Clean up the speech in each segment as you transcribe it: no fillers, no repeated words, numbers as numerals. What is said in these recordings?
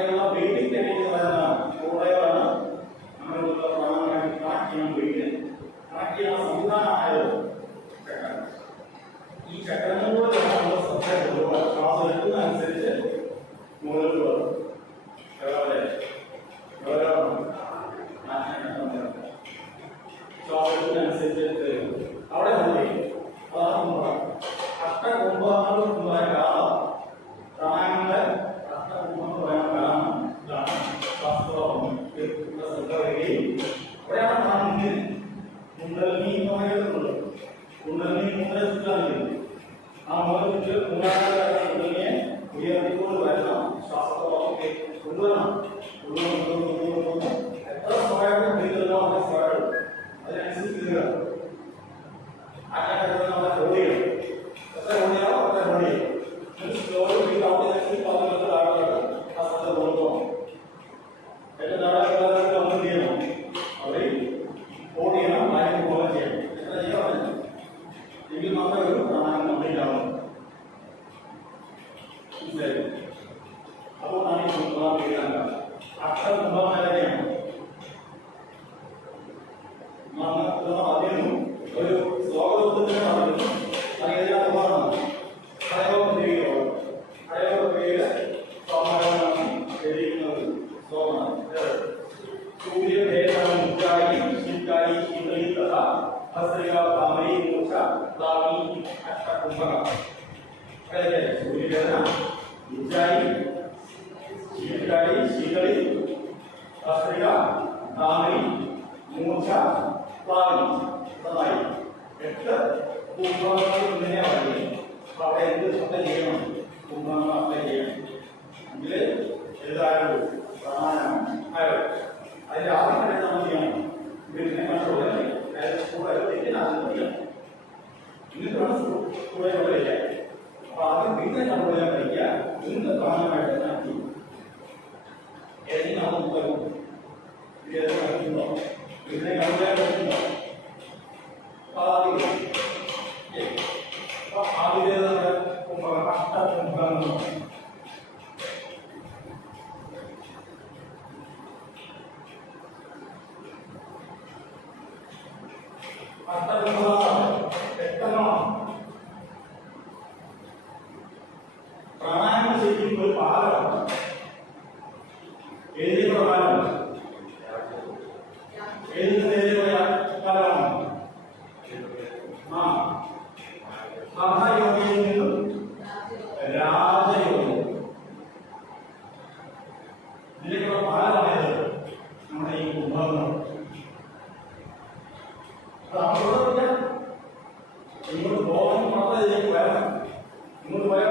അങ്ങനെയുള്ള waiting technique പറയുന്നതാണ്. കൂടെയാണ് അങ്ങനെയുള്ള പ്രധാനമായിട്ട് ട്രാക്ക് ചെയ്യാൻ വെയിറ്റ് ട്രാക്ക് ചെയ്യാൻ സംവിധാനമായത് ചക്രം. ഈ ചക്രങ്ങളിലൂടെ നമ്മൾ ശ്രദ്ധ ശ്വാസം എടുക്കുന്നതനുസരിച്ച് മുകളിൽ വരും. ശ്വാസത്തിനനുസരിച്ച് അവിടെ അതാണ് അഷ്ടകുംഭങ്ങൾ എന്ന് പറയാൻ കാരണം പ്രാണായാമങ്ങളെ അഷ്ടകുംഭങ്ങൾ പറയാൻ കാരണം ഇതാണ്. ശ്വാസത്തോളം ശ്രദ്ധ വരികയും അവിടെയാണ് കാണുന്നത് കുണ്ടലിനി എന്ന് പറയുന്നത്. കുണ്ടലിനി മൂലത്തിലാണ്. ആ മൂലത്തിൽ മൂലാധാര കുണ്ടലിനിയെ ഉയർത്തിക്കൊണ്ട് വരണം. ശ്വാസത്തോളം കൊണ്ടുവരണം. എത്ര സ്വയം ചെയ്തല്ലോ അങ്ങനെ സ്വയം അതിനനുസരിച്ച് അങ്ങനെ നമ്മളെ ഓടിയാണ് എത്ര ഓടിയാണോ അത്ര ഓടിയാണ് ആ ശ്രദ്ധ കൊണ്ടുപോകണം. ഏറ്റവും നാടകങ്ങളൊക്കെ ഒന്നും ചെയ്യണം. അവർ ഓടിയണം ആരും പോലെ ചെയ്യണം. എത്ര ചെയ്യാൻ എങ്കിൽ മാത്രമേ ഒരു പ്രാണായാമം കംപ്ലീറ്റ് ആവുന്നു. മനസ്സിലായി? അപ്പോൾ നാം ഈ അക്ഷരകുംഭമാരെയാണ് ആദ്യം ഒരു ശ്ലോകത്തിന് പറയുന്നു. അത് ഏതിനകത്ത് പറഞ്ഞു ഹരയോപദ്രവികളോട് ഹരയോപദ്രവിയിലെ സ്വാഭാവികമാണ് എഴുതിയിരിക്കുന്നത് ശ്ലോകമാണ്. സൂര്യഭേദം മുച്ചായി ശിൽക്കാരി ശീതളി തഥാ ഭസ്രിക ഭാമരി മൂർച്ച പ്ലാവി അഷ്ടകുംഭക. സൂര്യഭേദന മുച്ചായി ശീൽക്കാരി ശീതളി ഭസ്രിക ഭാമരി മൂർച്ച പ്ലാവി നന്നായി 8 കുംഭങ്ങൾ ഇങ്ങനെ പറയും. അപ്പൊ അവിടെ എന്ത് അപ്ലൈ ചെയ്യണം? കുംഭങ്ങൾ അപ്ലൈ ചെയ്യണം. എങ്കിൽ എഴുതാറുള്ളൂ പ്രാണായാമം ആയോ. അതിന്റെ ആദ്യം തന്നെ നമ്മൾ ചെയ്യണം. ഇതിനെ കൺട്രോൾ കൂടെ തെറ്റിനാദ്യം ചെയ്യണം. എന്നിട്ടാണ് കൂടെ ചെയ്യാൻ. അപ്പൊ ആദ്യം പിന്നെ കൺട്രോൾ ചെയ്യാൻ പഠിക്കുക. ഇന്ന് പ്രധാനമായിട്ട് നടത്തി ഏതെങ്കിലും നമുക്ക് വരും. ഇത് ഏതെങ്കിലും നടത്തുന്നുണ്ടോ? ഇതിനെ കൺട്രോൾ ചെയ്യാൻ പറ്റുന്നുണ്ടോ? പ്രാണായാമം ശരിക്കും ഒരു പാലമാണ്. ഏത് പ്രകാരം കാലമാണ് സഹയോഗിയിൽ നിന്നും രാജയോഗി ഇതിലേക്കുള്ള പാലമായത് നമ്മുടെ ഈ കുംഭങ്ങൾ. ഇങ്ങോട്ട് പോകാൻ മാത്രമേ ഇതിലേക്ക് വരണം. ഇങ്ങോട്ട് പോയാൽ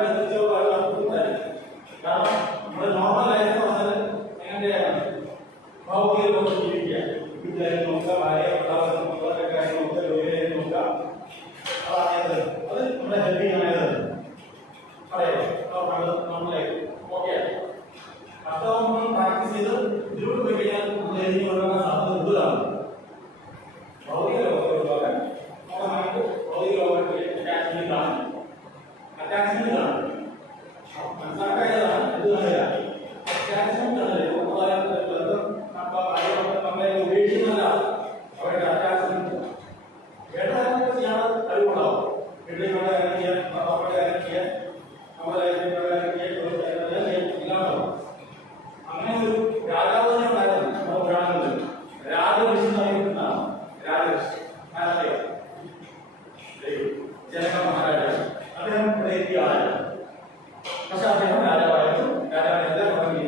കാരണം നമ്മുടെ നോർമൽ ലൈഫ് വന്നാൽ എങ്ങനെയാണ് ഭൗതിക ലോകം ജീവിക്കുക. വീട്ടിലായാലും നോക്കുക, ഭാര്യ ഭർത്താവ് മക്കളുടെ കാര്യം നോക്കുക, ജോലിയിലായാലും നോക്കുക. അതായത് അത് നമ്മുടെ ഹെൽപ്പിംഗ് ആയത് പറയാം. നമ്മളായിട്ട് ഓക്കെ അർത്ഥം പ്രാക്ടീസ് ചെയ്ത് ഇതിലൂടെ പോയി കഴിഞ്ഞാൽ നമ്മൾ എഴുതി കൊടുക്കാൻ സാധ്യത കൂടുതലാണ്. ഭൗതിക ലോകത്തോടെ നമ്മുടെ ഭൗതിക ലോകത്തിൽ അറ്റാച്ച്മെന്റ് ആണ്. അറ്റാച്ച്മെന്റ് ആണ് മനസ്സിലാക്കായതാണ്. ഇത് നല്ല അറ്റാച്ച്മെന്റ് ആണ്. നമ്മളെ ഉപേക്ഷിക്കുന്നല്ല അവരുടെ അറ്റാച്ച്മെന്റ്. വേണ്ട കാര്യങ്ങൾ ചെയ്യാൻ കഴിവുണ്ടാവും. വീട്ടിലുള്ള കാര്യം ചെയ്യാൻ, അവരുടെ കാര്യം ചെയ്യാൻ, നമ്മുടെ ഇല്ലാണ്ടാവും. അങ്ങനെ ഒരു രാജാവ് തന്നെ ഉണ്ടായിരുന്നു നമ്മുടെ പുരാണങ്ങളിൽ. രാജഋഷി എന്നറിയപ്പെടുന്നതാണ് രാജഋഷി. ജനക മഹാരാജാവ്. അദ്ദേഹം ഇവിടെ എത്തിയ ആളാണ്. പക്ഷെ അദ്ദേഹം രാജാവായിരുന്നു. രാജാവിനെ എല്ലാം പറഞ്ഞു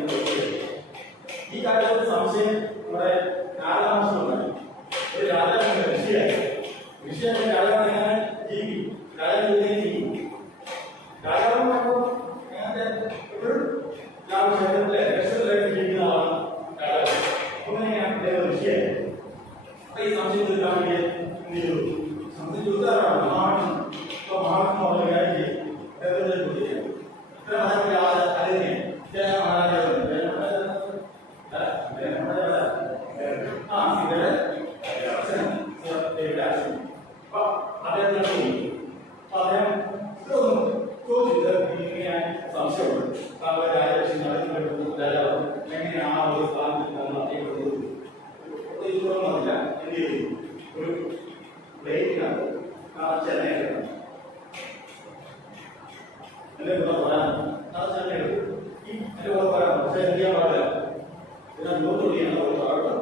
ഇതിനെ നോട്ട് ചെയ്യണം ഒരു താഴോട്ട്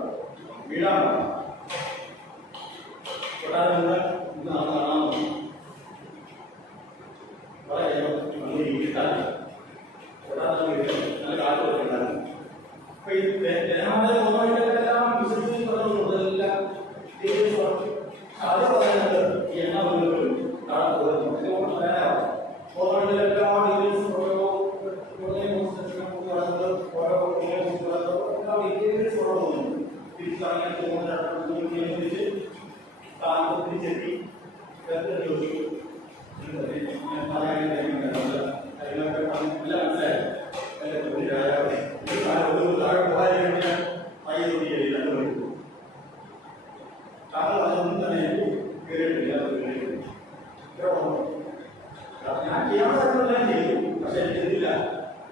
വീഴാൻ കൊട്ടാരം ഇന്ന് നമ്മൾ കാണാൻ വളരെ നല്ല ഇരുട്ടാണ് കൊട്ടാരം നല്ല കാറ്റ് കൊടുക്കുന്നുണ്ടായിരുന്നു അപ്പൊ ഈ ജനമാണെല്ലാം വിശ്വസിച്ച് പറഞ്ഞെല്ലാം അത് പറയുന്നത് ഈ എണ്ണ മുന്നോട്ട് കാണാൻ പോകുന്നു പറയാനാവും ഓരോന്നിലെല്ലാം ഡീറ്റെയിൽസ് ഓരോ തിരിച്ചെത്തി ഞാൻ ചെയ്യാൻ ചെയ്തു പക്ഷെ എനിക്ക് ഇതില്ല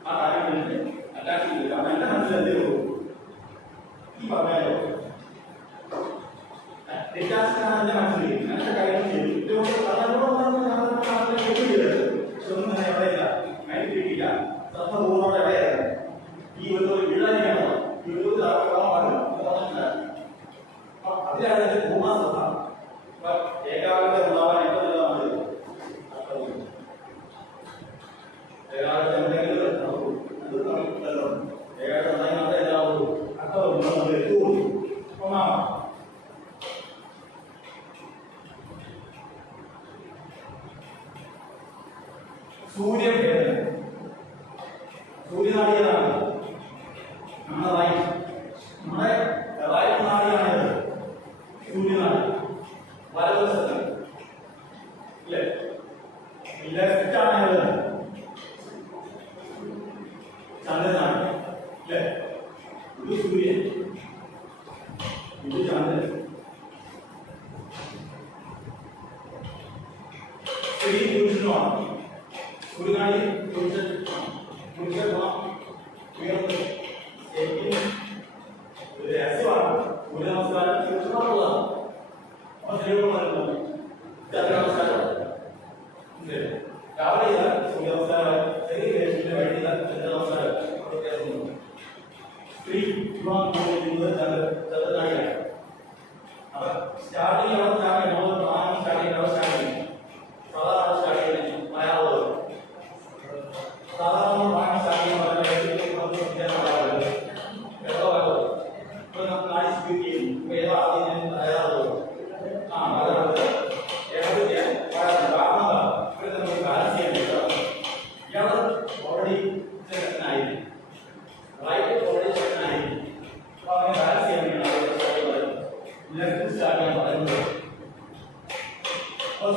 ആ കാര്യം അറ്റാച്ച് ചെയ്തില്ല കാരണം എന്റെ മനസ്സിലെന്തേ ഉള്ളൂ ഈ പറഞ്ഞാലോ ഡിറ്റാച്ച്മെന്റ് എന്റെ മനസ്സിൽ എന്റെ കാര്യം ചെയ്തു ഇതുകൊണ്ട് പക്ഷെ ഒന്നും തന്നെ എവിടെയില്ല മൈൻഡ് കിട്ടിയില്ല ശ്രദ്ധപൂർവ്വം എവിടെയാണ് ഈ ഒരു വീഴാനിക്കണോ ഈ ഒരു പാടില്ല അതിലാണ് എന്റെ പൂർണ്ണ ശ്രദ്ധ ഏകാഗ്രത ഉണ്ടാവാൻ ഏറ്റവും നല്ലതാണ് ഏകാഗ്രത ഉണ്ടെങ്കിൽ അത് നമുക്കുണ്ടല്ലോ ഏകാഗ്രത ഉണ്ടെങ്കിൽ മാത്രമേ എല്ലാവുള്ളൂ അർത്ഥം നമ്മൾ എത്തുള്ളൂ ഒന്നാമത് സൂര്യഭേദന സൂര്യനാടിയതാണ് നമ്മുടെ റൈറ്റ് നാടിയാണിത് സൂര്യനാടി വലതുവശത്ത് അല്ലേ ലെഫ്റ്റ് ആണിത് ചന്ദ്രനാണ് അല്ലേ ഇത് സൂര്യൻ ഇത് ചന്ദ്രൻ സ്ത്രീ പുരുഷനുമാണ് സൂര്യനാടി പുരുഷൻ ഉയർന്നു ഒരു രഹസ്യമാണ് സൂര്യ നമസ്കാരം പുരുഷനോടുള്ളതാണ് നമസ്കാരം രാവിലെ സൂര്യ നമസ്കാരം വൈകിട്ട് ചന്ദ്ര നമസ്കാരം വ്യത്യാസമുണ്ട് സ്ത്രീ വിവാഹം ചന്ദ്രനാടിയാണ് അപ്പൊ സ്റ്റാർട്ടിങ് അവിടെ സ്റ്റാർട്ട് ചെയ്യണം പ്രായം സ്റ്റാർട്ട് ചെയ്യുന്ന അവിടെ സ്റ്റാർട്ട് ചെയ്യും സാധാരണ സ്റ്റാർട്ട് ചെയ്യുന്നത് മലയാളം സാധാരണ പ്രായം സ്റ്റാർട്ട് ചെയ്യുന്ന നാടി സ്പീക്ക് ചെയ്യും ആദ്യം മലയാളം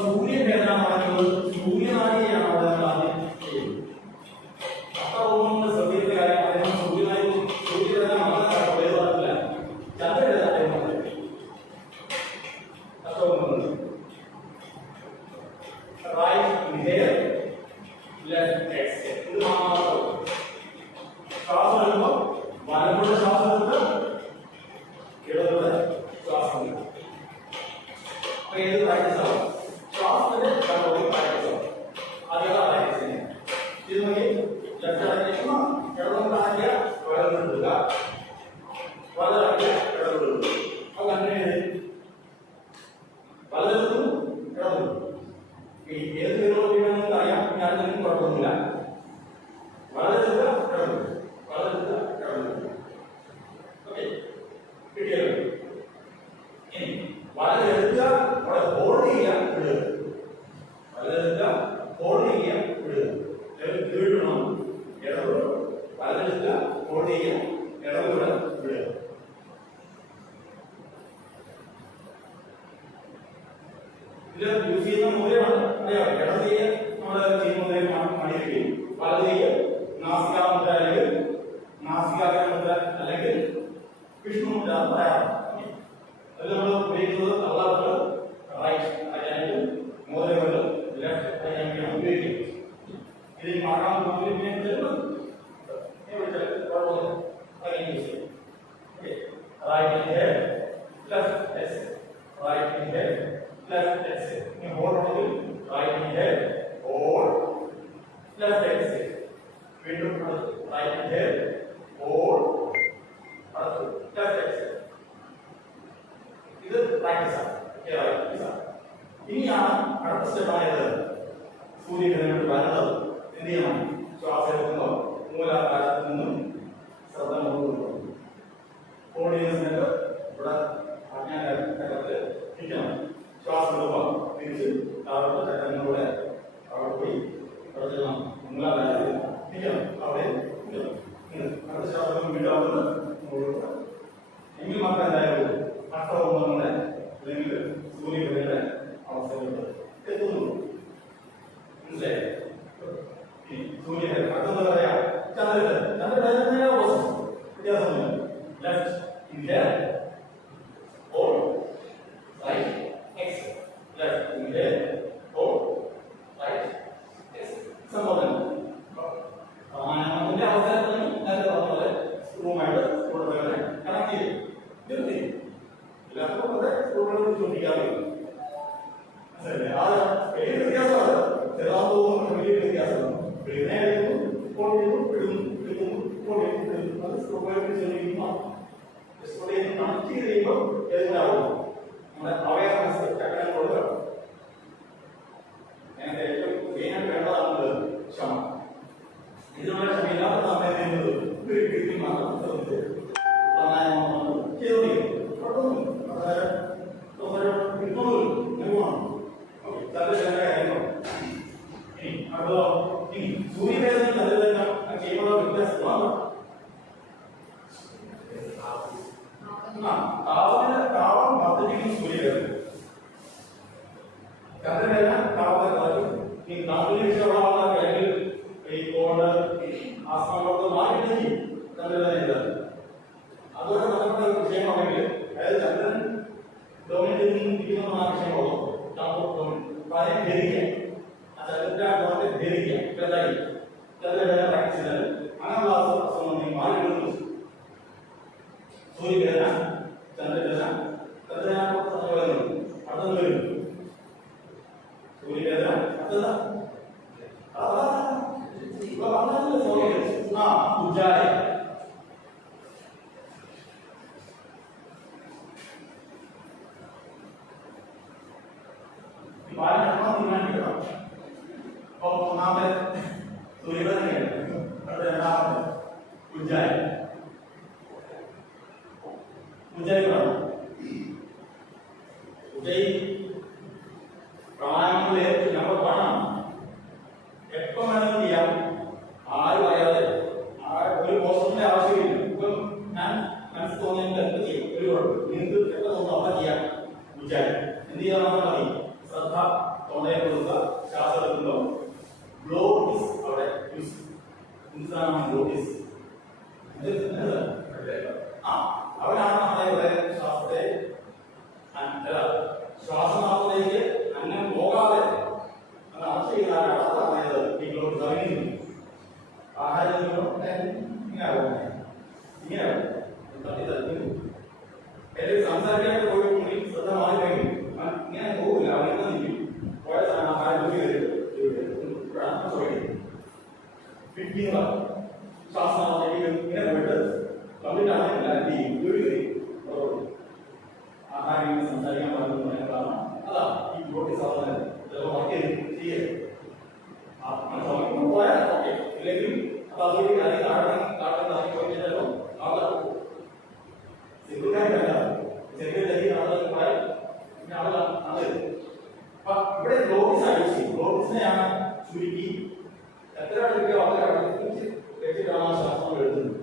സൂര്യഭേദന പറയുന്നത് സൂര്യനാടിയാണ് അവിടെ ആദ്യം ചെയ്യുന്നത് അത്ര ശ്രദ്ധിക്കുന്ന കാര്യം അദ്ദേഹം സൂര്യഭേദന മാത്രം പേര് പറഞ്ഞില്ല ചന്ദ്രഭേദന അദ്ദേഹം പറഞ്ഞു റൈറ്റ് ഇൻഹേൽ ലെഫ്റ്റ് എക്സ്ഹേൽ ഇത് മാത്രം ശ്വാസം എടുക്കുമ്പോൾ വലത്തോടെ ശ്വാസം എടുത്ത് ഇടത്തോടെ ശ്വാസം എടുക്കും അപ്പൊ ഏത് പ്രാക്ടീസ് ആവും ശ്വാസത്തിന്റെ പ്രാക്ടീസ് ആവും അതിനുള്ള പ്രാക്ടീസ് ചെയ്യാം ഇത് നോക്കി ലെഫ്റ്റ് അടയ്ക്കുന്ന ഇടത്തോട്ട് അടയ്ക്കുക വലത്തോട്ട് വലതടയ്ക്കുക ഇടത്തോട്ട് അപ്പൊ കണ്ടിന്യൂ ചെയ്ത് വലതെടുത്തു ഇടത്തോട്ട് ഏത് പേരോട് വീണമെന്ന് അറിയാം ഞാൻ നിങ്ങൾക്ക് കുഴപ്പമൊന്നുമില്ല വലതെടുക്കുക ഇടത്തോട്ട് വലതെടുക്കുക ഇടത്തോട്ട് ഓക്കെ കിട്ടിയല്ലോ ഇനി വലതെടുക്കുക അവിടെ ഹോൾഡ് ചെയ്യാൻ വിടുക വലതെടുക്കുക ഹോൾഡ് ചെയ്യാൻ വിടുക വീഴണം ഇടപെടുക വലതെടുക്കുക ഹോൾഡ് ചെയ്യാൻ ഇടപെട വിടുക ഇത് യൂസ് ചെയ്യുന്ന മുദ്രയാണ് അറിയാം ഇടത് കൈ നമ്മൾ ചെയ്യുന്ന മുദ്രയാണ് മണിക്കുകയും വലത് കൈ നാസികാ മുദ്ര അല്ലെങ്കിൽ നാസികാഗ്ര മുദ്ര അല്ലെങ്കിൽ വിഷ്ണു മുദ്ര എന്ന് പറയാം അത് നമ്മൾ ഉപയോഗിക്കുന്നത് അല്ലാതെ റൈറ്റ് അയാൾക്ക് മുദ്രകൾ ലെഫ്റ്റ് അയാൾക്കാണ് ഉപയോഗിക്കുന്നത് ഇതിൽ മാറാൻ right inhale, left exhale, right inhale, left exhale. You hold on to right inhale, hold, left exhale. Window ശാസ്ത്രം വീടാവുന്നത് എങ്കിൽ മാത്രമേ എന്തായാലും അഷ്ടഹോമങ്ങളുടെ അല്ലെങ്കിൽ സൂര്യഗ്രഹങ്ങളുടെ അവസ്ഥകൾ എത്തുന്നുള്ളൂ. മനസ്സിലായോ? സൂര്യഗ്രഹം അടുത്തെന്ന് പറയാം ചന്ദ്രഗ്രഹം. ചന്ദ്രഗ്രഹത്തിന്റെ വ്യത്യാസമൊന്നുമില്ല. Left in here or right x, left in here or right x. സമ്മതം അതിന്റെ അവസരത്തിൽ നേരത്തെ പറഞ്ഞ സ്ക്രൂമായിട്ട് സ്ക്രൂഡ്രൈവറെ കണക്ട് ചെയ്യും. നിർത്തി എല്ലാവർക്കും അത് സ്ക്രൂഡ്രൈവർ ചൂണ്ടിക്കാതെ വലിയ വ്യത്യാസമാണ്. ചെറുതാന്ന് തോന്നുന്നു വലിയ വ്യത്യാസമാണ്. അത് സ്ക്രൂഡ്രൈവർ ചൂണ്ടിക്കുമ്പോൾ കണക്ട് ചെയ്ത് കഴിയുമ്പോൾ എതിരാകും. നമ്മുടെ അവയർനെസ് ചക്രം കൊടുക്കുക. ഞങ്ങൾക്ക് ഏറ്റവും മെയിനായിട്ട് വേണ്ടതാണ് ക്ഷമ. ഇതിനുള്ള ക്ഷമയില്ലാത്ത സമയം ചെയ്യുന്നത് ഒരു വ്യക്തി മാത്രം ചെയ്തുകൊണ്ടിരിക്കും. സൂര്യവേദന ചന്ദ്രവേദന ചെയ്യുമ്പോൾ വ്യത്യാസമാണ്. താപം വർദ്ധിപ്പിക്കുന്ന സൂര്യവേദന, ചന്ദ്രവേദന താപത്തെ കുറയ്ക്കും. ഈ താപത്തിന് വിഷയമുള്ള അല്ലെങ്കിൽ ഈ കോട് ആസ്മകളൊക്കെ മാറിയില്ലെങ്കിൽ ചന്ദ്രവേദന ഇല്ലാതെ അതുകൊണ്ട് ബന്ധപ്പെട്ട വിഷയമാണെങ്കിൽ അതായത് ചന്ദ്രൻ ഡോമിനേറ്റ് ഇരിക്കുന്ന ആ വിഷയമുള്ളൂ. അതിനെ ധരിക്കാം, ആ ചന്ദ്രന്റെ ധരിക്കാം. എന്തായി ചന്ദ്രവേദന പ്രാക്ടീസ് ചെയ്താൽ അങ്ങനെയുള്ള അസുഖം മാറിയിടുന്നു. സൂര്യവേദന, ചന്ദ്രവേദന, ചന്ദ്രവേദന അടുത്തത് വരും. സൂര്യവേദന അടുത്തതാ ഉജ്ജായ. തീരുമാനിക്കണം. അപ്പൊ ഒന്നാമത്തെ സൂര്യവേദനയാണ്, അടുത്ത രണ്ടാമത്തെ ഉജ്ജായ. ഉജ്ജായി പറഞ്ഞു ഉജ്ജയി പ്രാണായാമത്തിലെ നമ്പർ 1 ആണ്. എപ്പം വേണമെങ്കിലും ചെയ്യാം, ആരും അറിയാതെ. ഒരു പോസ്റ്ററിന്റെ ആവശ്യമില്ല. ഇപ്പം ഞാൻ മനസ്സ് തോന്നിയെങ്കിൽ എന്ത് ചെയ്യും, ഒരു കുഴപ്പം നിങ്ങൾക്ക് എപ്പോൾ തോന്നുന്നു അപ്പം ചെയ്യാം. ഉജ്ജായി എന്ത് ചെയ്യാമെന്ന് മതി. ശ്രദ്ധ തൊണ്ടയെ കൊടുക്കുക. ശ്വാസം എടുക്കുമ്പോൾ ഗ്ലോട്ടിസ് അവിടെ യൂസ്. എന്താണ് ഗ്ലോട്ടിസ്? അവിടെയാണ് നമ്മുടെ ശ്വാസത്തെ ശ്വാസനാളത്തിലേക്ക് അന്നം പോകാതെ അടച്ചു ചെയ്യുന്നതാണ് അർത്ഥമായത്. ഈ ഗ്ലോട്ടിസ് അറിയുന്നു. ആഹാരം ഇങ്ങനെ തട്ടി തട്ടിക്കുന്നു. അല്ലെങ്കിൽ സംസാരിക്കാനായിട്ട് പോയി ശ്രദ്ധ മാറിക്കഴിഞ്ഞു ഇങ്ങനെ പോകില്ല. അവിടെ നിൽക്കും. പോയ സാധനം ആഹാരം ശ്വാസനാളത്തേക്ക് ഇങ്ങനെ പോയിട്ട് കംപ്ലീറ്റ് ആണെങ്കിൽ എന്ത് ചെയ്യും? ആഹാരം സംസാരിക്കാൻ പറ്റുന്ന കാരണം അതാ ഈ ഗ്ലോട്ടിസ് സാധനം വർക്ക് ചെയ്യരുത്. പോയാൽ ഓക്കെ, ഇല്ലെങ്കിൽ അത് അതുകൂടി കാര്യം കാട്ടിൽ പോയിട്ടോ ആൾക്കാർ സിംഗിൾക്കാരില്ല സെക്രട്ടറി ആളുകൾ പിന്നെ ആളുകൾ അപ്പൊ ഇവിടെ ഗ്ലോട്ടിസ് അടിച്ചു. ഗ്ലോട്ടിസിനെയാണ് ചുരുക്കി എത്ര അടുക്കോ ആൾക്കാർ വെച്ചിട്ടാണ് ശാസ്ത്രം എഴുതുന്നത്.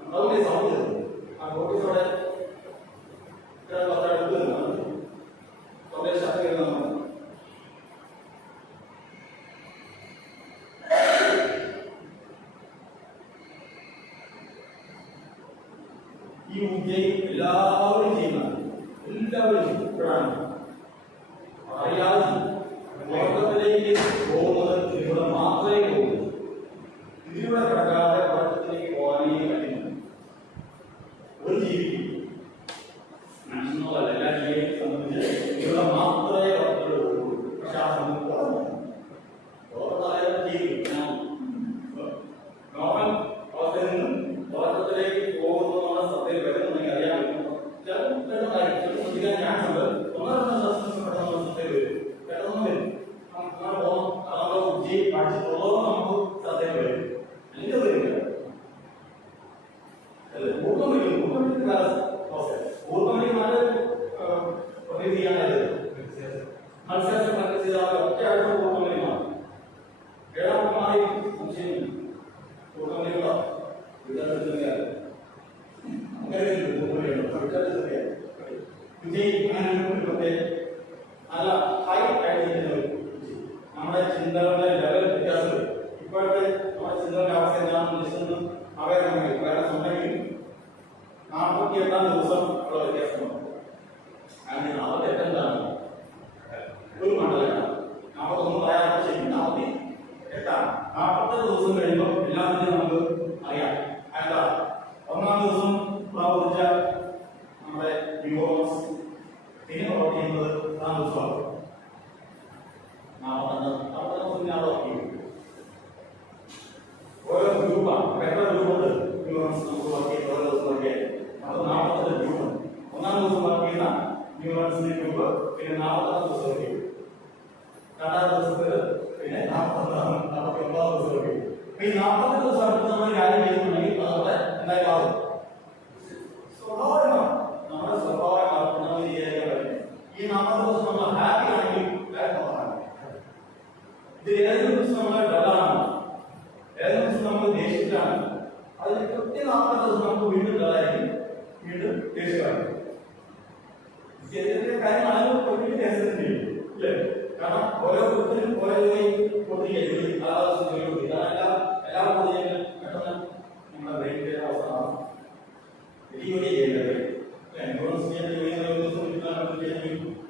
അതുകൊണ്ട് സൗണ്ട് ആ ഗ്ലോട്ടിസോടെ ഈ ഉജ്ജയി എല്ലാവരും ചെയ്യുന്നതാണ്. എല്ലാവരും ഇപ്പോഴാണ് അറിയാതെ ഉറക്കത്തിലേക്ക് പോകുന്നത്. ഇതിലൂടെ മാത്രമേ പോകുന്നു. ഇതിലൂടെ കിടക്കാതെ ഉറക്കത്തിലേക്ക് പോകാനേ കഴിയുന്നു. ഒരു ജീവി മനുഷ്യനോടല്ല, എല്ലാ ജീവിയെ സംബന്ധിച്ച് ഇതിലൂടെ മാത്രമേ ഉറക്കത്തിൽ പോകുള്ളൂ. പക്ഷെ ആ സംബന്ധിച്ച് നോർമൽ അവസ്ഥയിൽ നിന്നും ഉറക്കത്തിലേക്ക് പോകുന്നതാണ് സത്യത്തിൽ വരുന്നുണ്ടെങ്കിൽ അറിയാൻ പറ്റും. ശ്രദ്ധിക്കാൻ ചാൻസ് ഉണ്ട്. സത്യത്തിൽ വരും, പെട്ടെന്ന് വരും. ഉജ്ജയി പഠിച്ചിട്ടുള്ളതോ നമുക്ക് സത്യം വരും. എന്റെ വരില്ല ഊർമ്മ നല്ല പ്രകൃതി ചെയ്യാനായത് മത്സരം പ്രാക്ടീസ് ചെയ്താൽ ഒറ്റ ആഴ്ച ഊർമ്മ മാറി. ഏഴാമത്തെ മാറി സംശയം ദിവസം അവരുണ്ടെങ്കിൽ പേരൻസ് ഉണ്ടെങ്കിൽ 48-ാം ദിവസം ഉള്ള വ്യത്യാസമുണ്ട്. അങ്ങനെ 48 എന്താണ് ഒരു മണ്ഡലമാണ്. 41 പറയാൻ ശരി 48ആണ്. 48 ദിവസം കഴിയുമ്പോൾ എല്ലാത്തിനും നമുക്ക് അറിയാം. എന്താ ഒന്നാം ദിവസം പ്രവർത്തിച്ച നമ്മുടെ ന്യൂറോൺസ് പിന്നെ പ്രവർത്തി ചെയ്യുന്നത് 4 ദിവസമാണ്. 40 ദിവസം അവിടെ ഓരോ ഗ്രൂപ്പാണ്. എത്ര ഗ്രൂപ്പുണ്ട് ന്യൂറോൺസ് നമുക്ക് വർക്ക് ചെയ്യുന്ന ഓരോ ദിവസം വർക്ക് ചെയ്യാൻ? അത് 48 ഗ്രൂപ്പുണ്ട്. ഒന്നാം ദിവസം വർക്ക് ചെയ്യുന്ന ന്യൂറോൺസിന്റെ ഗ്രൂപ്പ് പിന്നെ 41 ദിവസം വർക്ക് ചെയ്യും. രണ്ടാം ദിവസത്തിൽ പിന്നെ 49 ദിവസം വർക്ക് ചെയ്യും. ഈ 40 ദിവസം നമ്മൾ കാര്യം ചെയ്തിട്ടുണ്ടെങ്കിൽ അതവിടെ എന്തായി മാറും? സ്വഭാവമാണ്. നമ്മുടെ സ്വഭാവം മാറുന്ന രീതിയിലേക്ക് വരും. ഈ 40 ദിവസം നമ്മൾ ഹാപ്പി ആണെങ്കിൽ ഇത് ഏതെങ്കിലും ദിവസം നമ്മൾ ഡള്ളാണ്, ഏതെങ്കിലും ദിവസം നമ്മൾ ദേഷ്യത്തിലാണ്, അതിന് കൃത്യം 40 ദിവസം നമുക്ക് വീണ്ടും ഡള്ളായിരിക്കും, വീണ്ടും ദേഷ്യമാണ്. ശരീരത്തിലെ കാര്യങ്ങൾ വലിയ ദേഷ്യത്തിന് ചെയ്യും അല്ലേ? കാരണം ഓരോ കുട്ടിനും ഓരോ ജോലി കൊടുത്തിരിക്കും. കാലാവസ്ഥ ജോലി കൊടുത്തില്ല. എല്ലാ പൊതുജനങ്ങളും പെട്ടെന്ന് നമ്മുടെ ബ്രെയിനിന്റെ അവസ്ഥ വലിയ ജോലി ചെയ്യേണ്ടത്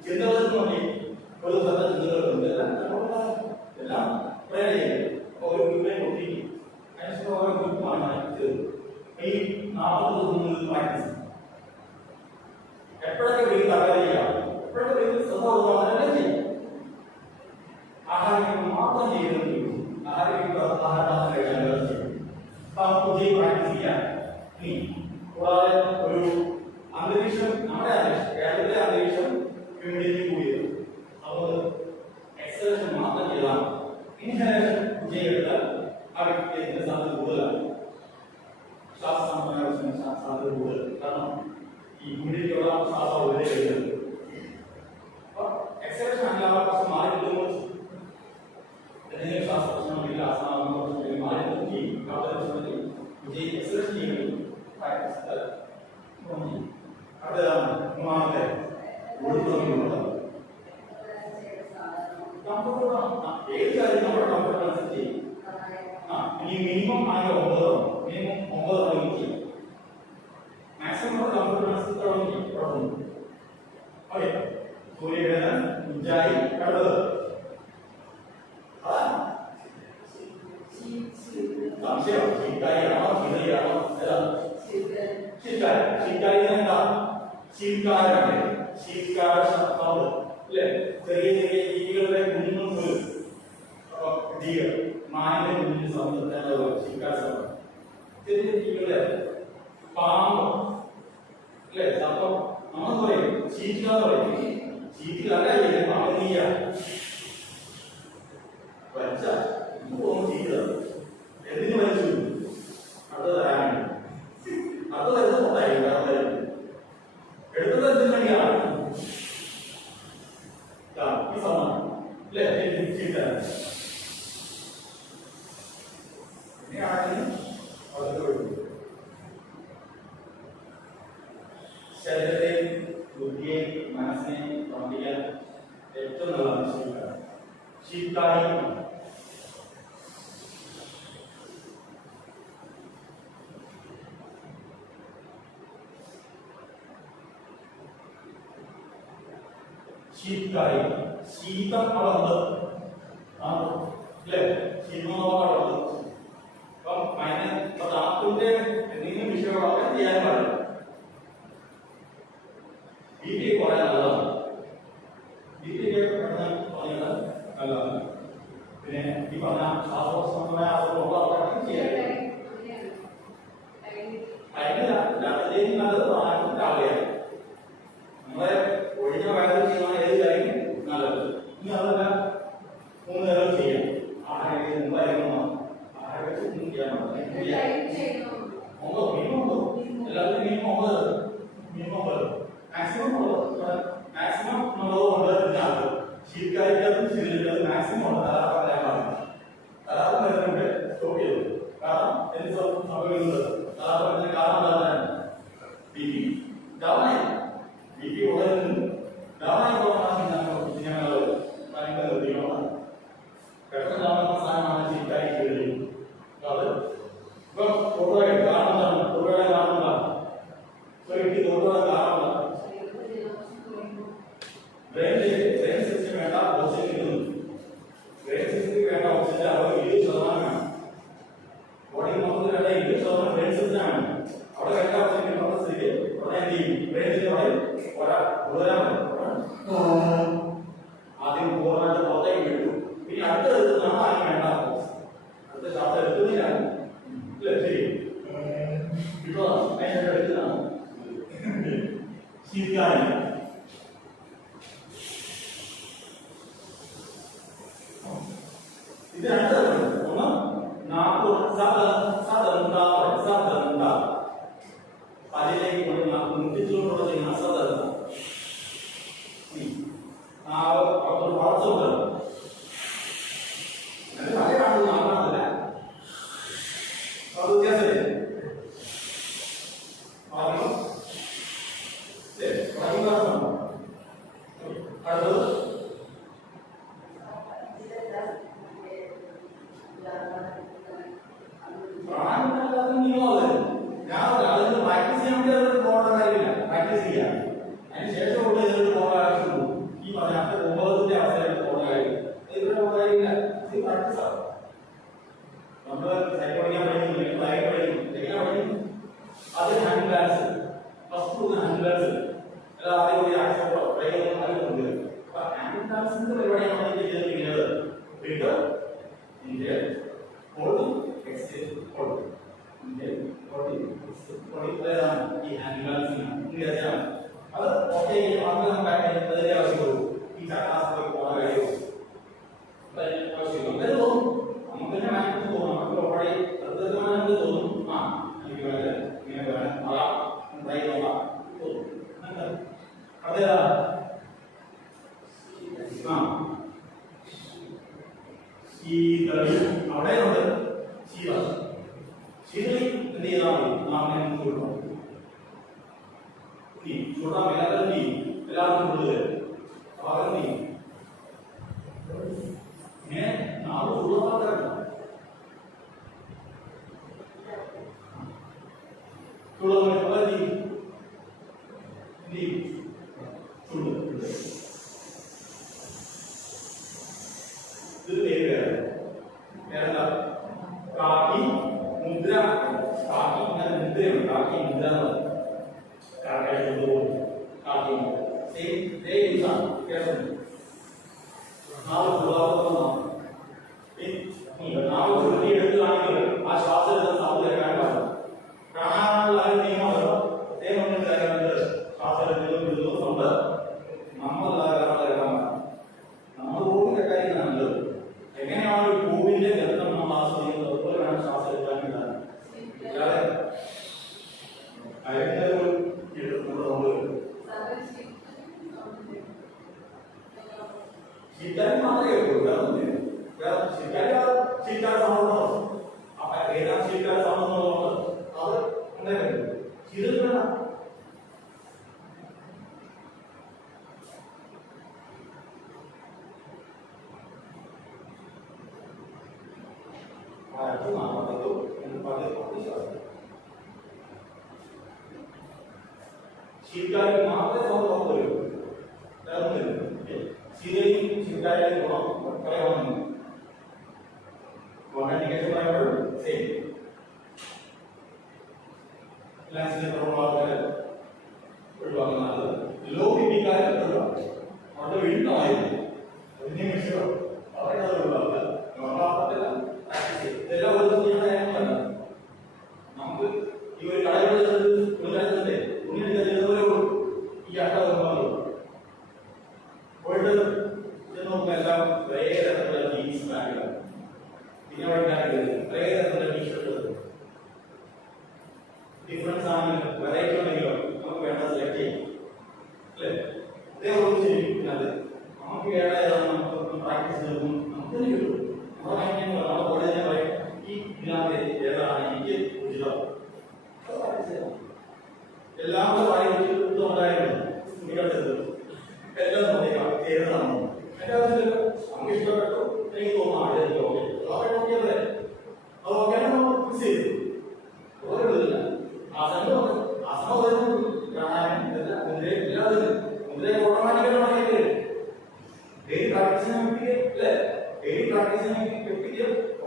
ചിന്തകളൊന്നും ഒരു സ്ഥലത്ത് ചിന്തകളുണ്ട്. എല്ലാം പ്രേരണ ചെയ്യും. ഓരോ ഗ്രൂപ്പിനെ കൊടുത്തിരിക്കും. അതിനുശേഷം ഓരോ ഗ്രൂപ്പുമാണ് ഈ 40 ദിവസം പ്രാക്ടീസ്. എപ്പോഴൊക്കെ ബ്രെയിൻ തകരാറ് ചെയ്യാം, എപ്പോഴൊക്കെ ബ്രെയിൻ ശ്രദ്ധ കൊടുക്കാൻ ചെയ്യും. ആഹാരം മാത്രം ചെയ്യുന്നത് ആഹാരം കഴിക്കാൻ ചെയ്യും. പുതിയ പ്രാക്ടീസ് ചെയ്യാം. ഇനി കൂടാതെ ഒരു അന്തരീക്ഷം, നമ്മുടെ അന്തരീക്ഷം, കേരളത്തിലെ അന്തരീക്ഷം ഹ്യൂമിഡിറ്റി കൂടിയത്. അപ്പോൾ എക്സലേഷൻ മാത്രം ചെയ്താൽ ഇൻഹലേഷൻ ചെയ്തെടുത്താൽ ആ വ്യക്തിയുടെ സാധ്യത കൂടുതലാണ്. ശ്വാസസംബന്ധമായ സാധ്യത കൂടുതൽ. കാരണം ഈ ഹ്യൂമിഡിറ്റിയുള്ള ശ്വാസം ഉള്ളിൽ കഴിയുന്നത്. അപ്പോൾ എക്സലേഷൻ അല്ലാതെ കുറച്ച് മാറി കിട്ടുമ്പോൾ എന്തെങ്കിലും ശ്വാസ പ്രശ്നമില്ല, അസാധാരണ മാറി നോക്കി കാലഘട്ടത്തിൽ വിജയി എക്സലേഷൻ ചെയ്യുന്നത് അടുത്തതാണ് മൂന്നാമത്തെ ഏത് കാര്യം നമ്മുടെ കംഫർട്ട് അനുസരിച്ച് ചെയ്യും. ഇനി മിനിമം ആയ 9 മിനിമം 9 മണിക്ക് ചെയ്യും. മാക്സിമം നമ്മുടെ കംഫർട്ട് അനുസരിച്ച് കുഴപ്പമൊന്നും. ഓക്കെ, സൂര്യഗ്രഹൻ ഉജ്ജായി അടുത്തത് സംശയം ശീക്കാരിയാണോ ശീതയാണോ ശീക്കാരി എന്താ? ശീക്കാരല്ലേ? ശീക്കാര ശബ്ദം അല്ലേ? ചെറിയ ചെറിയ ജീവികളുടെ കുഞ്ഞുങ്ങൾ പോലും ജീവികൾ മാനിന്റെ കുഞ്ഞിന് ശബ്ദത്തിനുള്ള ശീക്കാര ശബ്ദം. ചെറിയ ജീവികളെ പാമ്പ് അല്ലേ ശബ്ദം നമ്മൾ പറയും ചീറ്റിലാന്ന് പറയും. ചീറ്റിലല്ല ചെയ്യുന്നത്, പാമ്പ് നീയ വച്ച ഒന്നും ചെയ്തത് എന്തിനു വലിച്ചു അടുത്തത് തരാനാണ്. അടുത്ത തരുന്നത് ഉണ്ടായിരിക്കും. എടുത്തത് എന്തിനു വേണ്ടിയാണ്? ഈ സമ്മാനം അല്ലേ? ശരീരത്തെയും ബുദ്ധിയെയും മനസ്സിനെയും പ്രവർത്തിക്കാൻ ഏറ്റവും നല്ലതാണ് ശീലം. ശീലക്കാരി ശീതക്കാരി ശീതം അളവ് അല്ലേ? ശീതം അളവ്. അപ്പം അതിന് ധാത്തുവിന്റെ എന്തെങ്കിലും വിഷയങ്ങളൊക്കെ ചെയ്യാൻ പാടില്ല. ബി.പി കുറയാൻ നല്ലതാണ്. ബി.പി പറഞ്ഞാൽ നല്ലതാണ്. പിന്നെ ഈ പറഞ്ഞ ശ്വാസോച്ഛ്വാസമായ ആളുകളുള്ള ചെയ്യാൻ അതിന് നല്ലത് രാവിലെയാണ്. നമ്മളെ ഒഴിഞ്ഞ വയറിൽ ചെയ്യുന്ന ഏത് കാര്യം നല്ലത്. ഇനി അതല്ല 3 നേരം ചെയ്യാം. ആഹാരം മുമ്പായിരുന്നു ആഹാരം ചെയ്യാൻ എല്ലാവരും മിനിമം 9 മാക്സിമം മാക്സിമം 9 ശീതക്കാരിക്കകത്തും ശരീരത്തിലും മാക്സിമം ഉണ്ട്. കലാപം വരുന്നുണ്ട് സ്റ്റോപ്പ് ചെയ്തു. കാരണം എന്ത് സംഭവിക്കുന്നത്? കലാപത്തിന് കാരണം എന്താണ്? ബി.പി ഡൗണായി. ബി.പി ഉടനെ ഡൗണായി പോകണമെന്ന് ഞങ്ങൾ കാര്യങ്ങൾ നിർത്തിക്കണം. പെട്ടെന്ന് ഡൗണാകുന്ന സാധനമാണ് ശീതക്കാരി. അത് ഫോട്ടോ കാണുന്നതാണ് ഫോട്ടോയുടെ കാണുന്നതാണ് ഫോട്ടോയുടെ കാണുന്നതാണ് ബ്രെയിൻ സിസ്റ്റം വേണ്ട ഓക്സിജൻ കിട്ടുന്നു ബ്രെയിൻ സിസ്റ്റത്തിൽ വേണ്ട ഓക്സിജൻ അവർ 20% വേണം ബോഡി മൊത്തത്തിൽ വേണ്ട 20% ബ്രെയിൻ സിസ്റ്റം വേണം അവിടെ വേണ്ട ഓക്സിജൻ കിട്ടുന്ന സ്ഥിതി അവിടെ എന്ത് ചെയ്യും ബ്രെയിനിന്റെ ആദ്യം പൂർണ്ണമായിട്ട് പുറത്തേക്ക് വിട്ടു പിന്നെ അടുത്തെടുക്കുന്നതാണ് ആദ്യം വേണ്ട അടുത്ത ശ്വാസം എടുക്കുന്നില്ല അല്ലേ ശരി കിട്ടുക അതിന്റെ എടുക്കുന്നതാണ് ശീതകാലം ഇത് അടുത്തതാണ് ഒന്ന് നാക്ക് സദന്ത പല്ലിലേക്ക് കൊണ്ട് നാക്ക് മുട്ടിച്ചുകൊണ്ടുള്ള ചെയ്യുന്ന സദന്ത ഒരു വളർത്തുണ്ട് പല കാണുന്ന നാക്കാണല്ല അത് വ്യത്യാസമില്ലേ അടുത്തത് പ്രാക്ടീസ് ചെയ്യാൻ വേണ്ടി പോകേണ്ട കാര്യമില്ല പ്രാക്ടീസ് ചെയ്യാം അതിന് ശേഷം കൂടെ ഇതിനൊരു പോകേണ്ട ആവശ്യമുള്ളൂ ഈ പറഞ്ഞ ഉപയോഗത്തിന്റെ അവസ്ഥയിലേക്ക് പോകേണ്ട കാര്യം ഇതിന് പോകേണ്ട കാര്യമില്ല ഇത് പ്രാക്ടീസ് ആവും നമ്മൾ സൈക്കിൾ പഠിക്കാൻ പഠിക്കുന്നു ഫ്ലൈറ്റ് പഠിക്കുന്നു എങ്ങനെ പഠിക്കുന്നു അത് hand balance first hand balance അല്ല ആദ്യം ഒരു ആക്സിഡന്റോ ട്രെയിനോ അതുകൊണ്ട് അപ്പൊ ഹാൻഡ് ബാലൻസിന്റെ പരിപാടിയാണ് നമ്മൾ ചെയ്തിരിക്കുന്നത് വീണ്ടും India holding exchange holding India holding holding ഈ ഹാൻഡ് ബാലൻസിംഗ് അത് ഓക്കെ മാത്രമേ നമുക്ക് അതിന്റെ ആവശ്യമുള്ളൂ ഈ ചക്രാസനത്തിൽ പോകുന്ന കാര്യവും ആവശ്യമില്ല അങ്ങനെ തോന്നും നമുക്ക് തന്നെ മാറ്റി തോന്നും നമുക്ക് ഓൾറെഡി പ്രത്യേകമായി നമുക്ക് തോന്നും ആ എനിക്ക് വേണ്ട ഇങ്ങനെ വേണം അതാ ട്രൈ നോക്കാം തോന്നും അതേതാ ആ ശീതളി അവിടെയുണ്ട് ശീതളി ശീതളി എന്ത് ചെയ്താൽ മതി നാം കൊടുക്കണം ചൂടാൻ എല്ലാവർക്കും കൂടുതൽ അവരും ഇങ്ങനെ നാളെ ചൂടാക്കാറുണ്ട് ഇത് പേര് വേറെന്താ കാക്കി മുദ്ര കാക്കി ഇങ്ങനെ മുദ്രയുണ്ട് കാക്കി മുദ്ര ആ ശ്വാസം സൗണ്ട് കേൾക്കാൻ പാടില്ല പ്രാണായാമമുള്ള നിയമമല്ലോ പ്രത്യേകം കാര്യങ്ങളുണ്ട് ശ്വാസം സൗണ്ട് നമ്മളല്ലാതെ കേൾക്കാൻ പാടില്ല നമ്മൾ ഭൂമിയുടെ കാര്യങ്ങളാണല്ലോ എങ്ങനെയാണ് ഒരു ഭൂമിന്റെ ഗന്ധം നമ്മൾ ആസ്വദിക്കുന്നത് അതുപോലെ വേണം ശ്വാസം എടുക്കാൻ വേണ്ടാണ് അല്ലാതെ ശീതകാലം മാത്രമേ കേൾക്കുള്ളൂ ശീതകാല സൗണ്ടോ അപ്പൊ ഏതാണ് ശീതകാല സൗണ്ട് അത് ഉണ്ടായിരുന്നു ശീതത്തിൽ വേണം ശീതകാലം മാത്രമേ സൗണ്ട് വരൂ ശീതയും ശീതകാലം ഗുണം പറയാവുന്നു സെയിം ഒഴിവാക്കുന്നത് ലോ ബിപിക്കാരൻ ഒഴിവാക്കുക അവിടെ വീണ്ടുമായിരുന്നു ഒരു നിമിഷം അവരുടെ ഒഴിവാക്കുക ഇതെല്ലാം ഒരു ചെയ്യുന്ന കാര്യങ്ങളല്ല നമുക്ക് ഈ ഒരു കടയിലുള്ള തുണിയാറ്റത്തിന്റെ തുണിയെടുക്കാൻ ചെയ്യുന്നവരേ ഉള്ളൂ ഈ അട്ട ഒരുപാട് പോയിട്ട് നോക്കുമ്പോൾ എല്ലാം ഒരേ തരത്തിലുള്ള ജീൻസ് പാൻറ്റുകളാണ് പിന്നെ പഠിക്കാനുള്ളത് ഒരേ തരത്തിലുള്ള ടീഷർട്ടുകൾ ഡിഫറൻസ് ആണെങ്കിലും വെറൈറ്റി ഉണ്ടെങ്കിലോ നമുക്ക് വേണ്ട സെലക്ട് ചെയ്യാം അല്ലേ അതേപോലെ ശരിക്കുന്നത് നമുക്ക് വേണ്ട ഏതാണ് നമുക്ക് പ്രാക്ടീസ് ചെയ്തും നമുക്ക് തന്നെ കിട്ടും നമ്മുടെ നമ്മുടെ ബോഡി തന്നെ പറയും ഈ ഇതിനകത്ത് ഏതാണ് എനിക്ക് ഉചിതം അത് പ്രാക്ടീസ് ചെയ്യണം എല്ലാവരും വായി വെച്ചിട്ട് ഉണ്ടായിരുന്നു കുട്ടികളുടെ എല്ലാം നോക്കാം ഏതാണോ എന്റെ ആവശ്യമില്ല നമുക്ക് ഇഷ്ടപ്പെട്ടു എനിക്ക് തോന്നുന്നു ഓക്കെ അത് ഓക്കെയാണ് നമ്മൾ ഫിക്സ് ചെയ്തു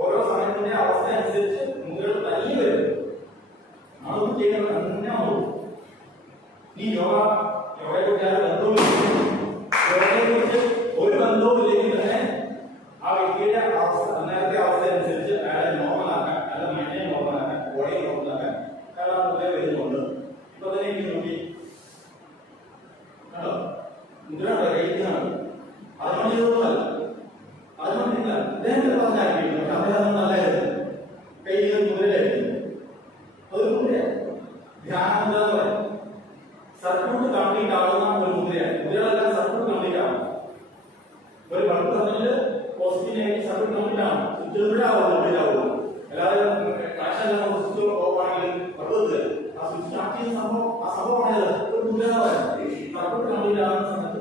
ഓരോ സമയത്തിന്റെ അവസ്ഥ അനുസരിച്ച് മുദ്രകൾ തനിയെ വരും. അതൊന്നും ചെയ്യുന്നത് തന്നെ ആവുള്ളൂ. ഈ യോഗയെക്കുറിച്ച് യോഗയെക്കുറിച്ച് ഒരു ബന്ധവും ഇല്ലെങ്കിൽ തന്നെ ആ വ്യക്തിയുടെ അവസ്ഥ അന്നേരത്തെ അവസ്ഥ അനുസരിച്ച് അയാളെ നോർമലാക്കാൻ, അയാളെ മൈൻഡിനെ നോർമലാക്കാൻ, ബോഡിയെ നോർമലാക്കാൻ അയാൾ മുദ്ര വരുന്നുണ്ട്. ഇപ്പൊ തന്നെ എനിക്ക് നോക്കി കേട്ടോ, മുദ്ര കഴിക്കുന്നതാണ്. അതുകൊണ്ട് ഇതൊന്നുമല്ല, അതുകൊണ്ടില്ല ഇദ്ദേഹത്തെ പറഞ്ഞായിരിക്കും. പക്ഷെ അദ്ദേഹം നല്ലായിരുന്നു കയ്യിൽ മുദ്രയിലായിരുന്നു. അതൊരു മുദ്രയാണ്. ധ്യാനമുദ്ര എന്ന് പറയും. സർക്യൂട്ട് കംപ്ലീറ്റ് ആകുന്ന ഒരു മുദ്രയാണ്. മുദ്രകളെല്ലാം സർക്യൂട്ട് കംപ്ലീറ്റ് ആവും. ഒരു ബൾബ് തമ്മിൽ പോസിറ്റീവ് നെഗറ്റീവ് സർക്യൂട്ട് കംപ്ലീറ്റ് ആവും. സ്വിച്ച് ആവുള്ളൂ. അല്ലാതെ കണക്ഷൻ സ്വിച്ച് ഓഫ് ആണെങ്കിൽ ബൾബ് ആ സ്വിച്ച് സ്റ്റാർട്ട് ചെയ്യുന്ന സംഭവം ആ സംഭവമാണ് ഒരു മുദ്ര എന്ന് പറയുന്നത്. സർക്യൂട്ട് കംപ്ലീറ്റ് ആകുന്ന സമയത്ത്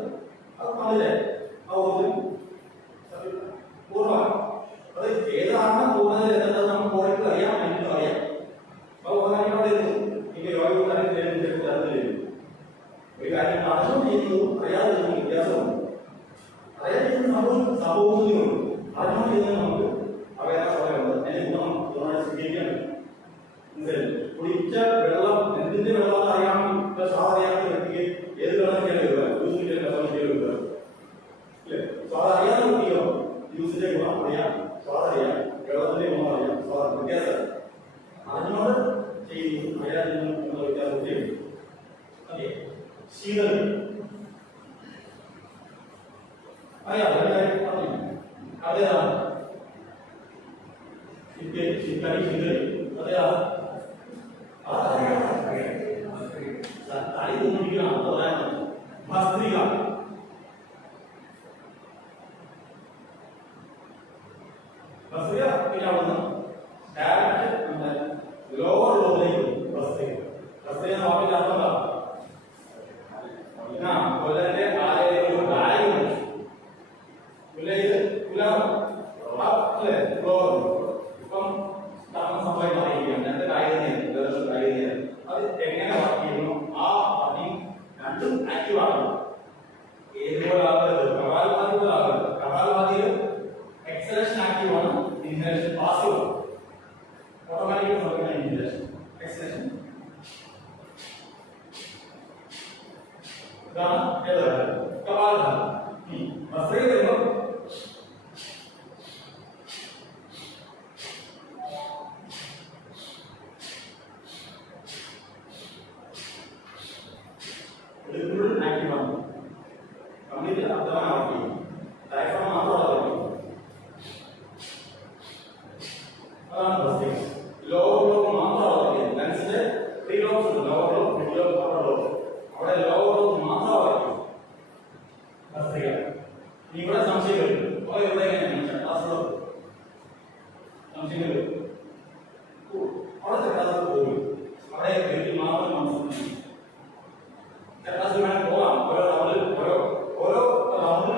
അത് അതിലെ ആ ഒരു പൂർവ്വം അത് ഏതാണ് പോകുന്നത് എന്നത് നമുക്ക് ബോഡിക്ക് അറിയാം, എനിക്ക് അറിയാം. അപ്പൊ അവിടെ എനിക്ക് യോഗ ഒരു കാര്യം അറിഞ്ഞു ചെയ്യുന്നതും അറിയാതെ ചെയ്യുന്ന വ്യത്യാസമുണ്ട്. അറിയാതെ ചെയ്യുന്ന സംഭവിക്കുന്നതും അറിഞ്ഞു ചെയ്യുന്നത് നമുക്ക് അറിയാത്ത സമയമുണ്ട്. അതിന്റെ ഗുണം സ്വീകരിക്കാൻ കുടിച്ച വെള്ളം എന്തിന്റെ വെള്ളം അറിയാമെങ്കിൽ സ്വാദറിയാത്ത വ്യക്തിക്ക് ഏത് വെള്ളം ചെയ്യാൻ യൂസിന്റെ വെള്ളം ചെയ്യാൻ അല്ലേ? സ്വാദ അറിയാതെ കുട്ടിയോ യൂസിന്റെ ഗുണം അറിയാം, സ്വാദറിയാം, വെള്ളത്തിന്റെ ഗുണം അറിയാം, സ്വാദ വ്യത്യാസം അറിഞ്ഞോട് ചെയ്യുന്നു, അറിയാതെ എന്നുള്ള വ്യത്യാസത്തെ ഓക്കെ. ശീതൽ അറിയാം, അതേതാണ് തടി തോന്നിക്കണം. ഭസ്ത്രിക ഭസ്ത്രിക പിന്നെ അവിടുന്ന് ഡയറക്റ്റ് നമ്മുടെ ലോവർ ലോബിലേക്ക് ഭസ്ത്രിക വാക്കിന്റെ അർത്ഥം കൊല്ലന്റെ ആലയിലൊരു കായുണ്ട്. ഇപ്പം സംഭവം അറിയിക്കുകയാണ്. രണ്ട് കാര്യം അത് എങ്ങനെ വർക്ക് ചെയ്യുന്നു, ആ പണി രണ്ടും ആക്റ്റീവ് ആകണം. ഏതുപോലെ ആകരുത്, കപാലഭാതി പോലെ ആകരുത്. കപാലഭാതിയിൽ എക്സലേഷൻ ആക്റ്റീവ് ആണ്, ഇൻഹലേഷൻ പാസീവ് ആണ്. ഓട്ടോമാറ്റിക്കലി സംഭവിക്കുന്ന ഇൻഹലേഷൻ എക്സലേഷൻ ഇതാണ് കപാലഭാതി. ഭസ്ത്രിക വരുമ്പോൾ ആക്റ്റീവ് ആണ്. കംപ്ലീറ്റ് അർത്ഥമാണ് വർക്ക് ചെയ്യും. ഡയഫ്രം മാത്രമാണ് വർക്ക് ചെയ്യും. അതാണ് ഭസ്ത്രിക. ലോവർ ലോബ് മാത്രമാണ് വർക്ക് ചെയ്യുന്നത്. ലങ്സിന്റെ 3 ലോബ്സ് ഉണ്ട്. Lower lobe, mid lobe, upper lobe. അവിടെ ലോവർ ലോബ് മാത്രമാണ് വർക്ക് ചെയ്യുന്നത്. ഭസ്ത്രിക ഇവിടെ സംശയം വരും. അപ്പോൾ ഇവിടെ എങ്ങനെയാണ് ക്ലാസ് സംശയം വരും. അവിടെ ക്ലാസ് പോകും. അവിടെ വീട്ടിൽ മാത്രം മനസ്സിലാക്കി ക്ലാസ് വേണം പോകാം. ഓരോ റൗണ്ടിന്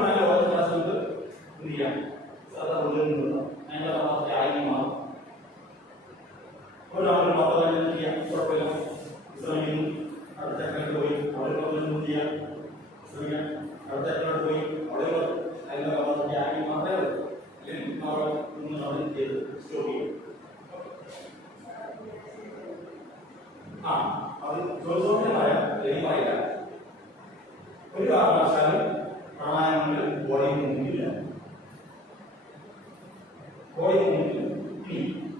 വേണ്ട ഓരോ ക്ലാസ് കൊണ്ട് എന്ത് ചെയ്യാം, സാധാ റൗണ്ടിൽ അതിൻ്റെ ആയി മാറും. ഒരു റൗണ്ടിൽ 10 ചെയ്യാം, കുഴപ്പമില്ല. ശ്രമിക്കുന്നു. അടുത്ത ചക്രത്തിൽ പോയി അവിടെ ചെയ്യാം, ശ്രമിക്കാം. അടുത്ത ചക്രത്തിൽ പോയി അവിടെ അതിൻ്റെ കപ്പാസിറ്റി ആക്കി മാത്രമേ അവിടെ ചെയ്ത് സ്റ്റോപ്പ് ചെയ്യും. അത് ജോസോഫിനെ പറയാം, എനിക്ക് പറയില്ല. ഒരു കാരണവശാലും പ്രാണായാമങ്ങളിൽ ബോഡി മൂവില്ല.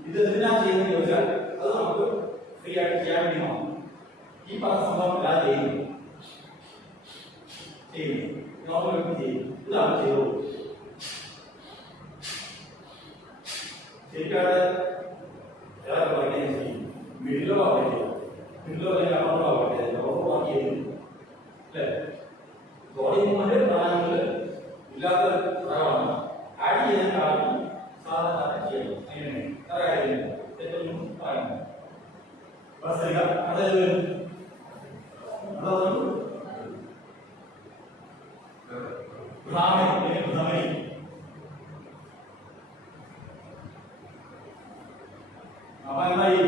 ഇത് എന്തിനാ ചെയ്യുന്നത് ചോദിച്ചാൽ അത് നമുക്ക് ഫ്രീ ആയിട്ട് ചെയ്യാൻ വേണ്ടിയാണ് ഈ പറഞ്ഞ സംഭവം എല്ലാം ചെയ്യുന്നു. നോർമൽ ചെയ്യും. ഇതാണ് ചെയ്തോളൂ. ശരിക്കാതെ ചെയ്യും. മിഡിലോ ആവട്ടെ, മിഡിലോ അല്ലെങ്കിൽ അപ്പുറത്തോ ആവട്ടെ, ഓർമ്മ ചെയ്യുന്നു അല്ലേ? ബോഡി മൂവ്മെന്റ് പ്രാണായാമങ്ങളിൽ ഇല്ലാത്ത ഘടകമാണ്. ആഡ് ചെയ്യാൻ കാരണം സാധാരണ ചെയ്യണം. അങ്ങനെ കാര്യം തെറ്റൊന്നും പറയുന്നു. ഭസ്ത്രിക അതായത് ഭ്രാമരി. അപ്പൊ എന്തായി